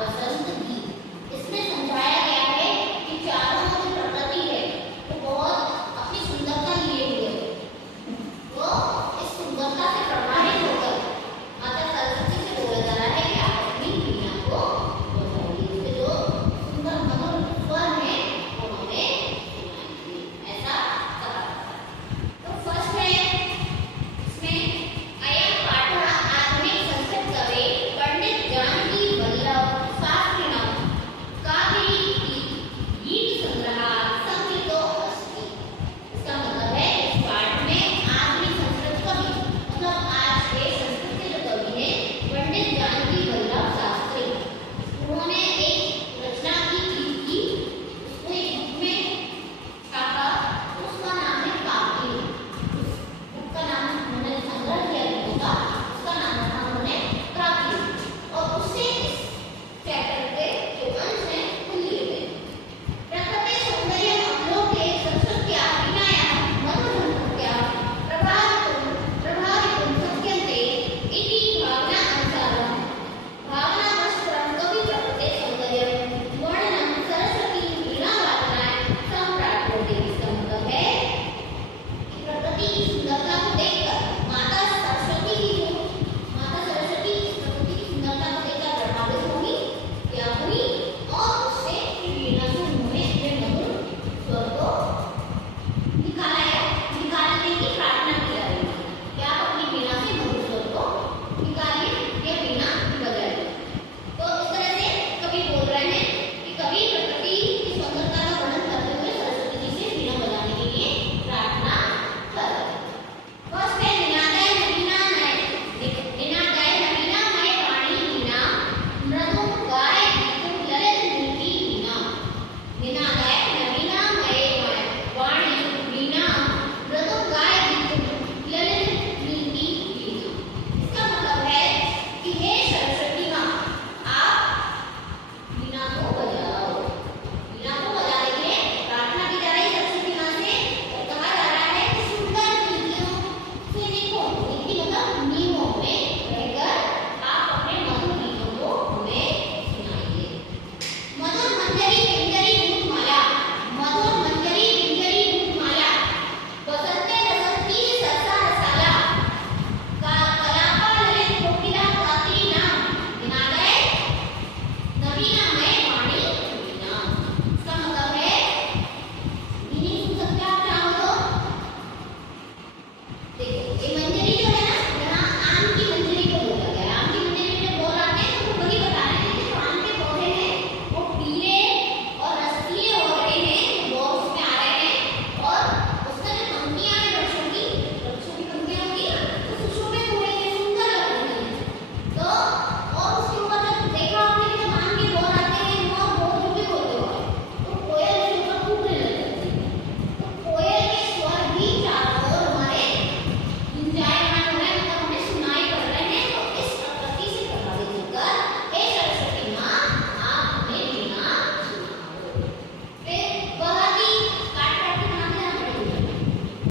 वसंत गीत। इसमें समझाया गया है कि चारों जो प्रकृति है वो बहुत अपनी सुंदरता लिए हुए है। वो इस सुंदरता से प्रभावित होकर माता सरस्वती से बोला जा रहा है कि आप अपनी दुनिया को बचाइए। इसके जो सुंदर मनोहर स्वर है वो हमें सुनाइए, ऐसा कहा। तो फर्स्ट है इसमें अयं पाठः आधुनिक संस्कृत कवि पंडित जानकी वल्लभ शास्त्रिणः काव्यी गीत संग्रह संकृतो अस्ति। इसका मतलब है इस पाठ में आधुनिक संस्कृत कवि मतलब आज के संस्कृत के जो कवि हैं पंडित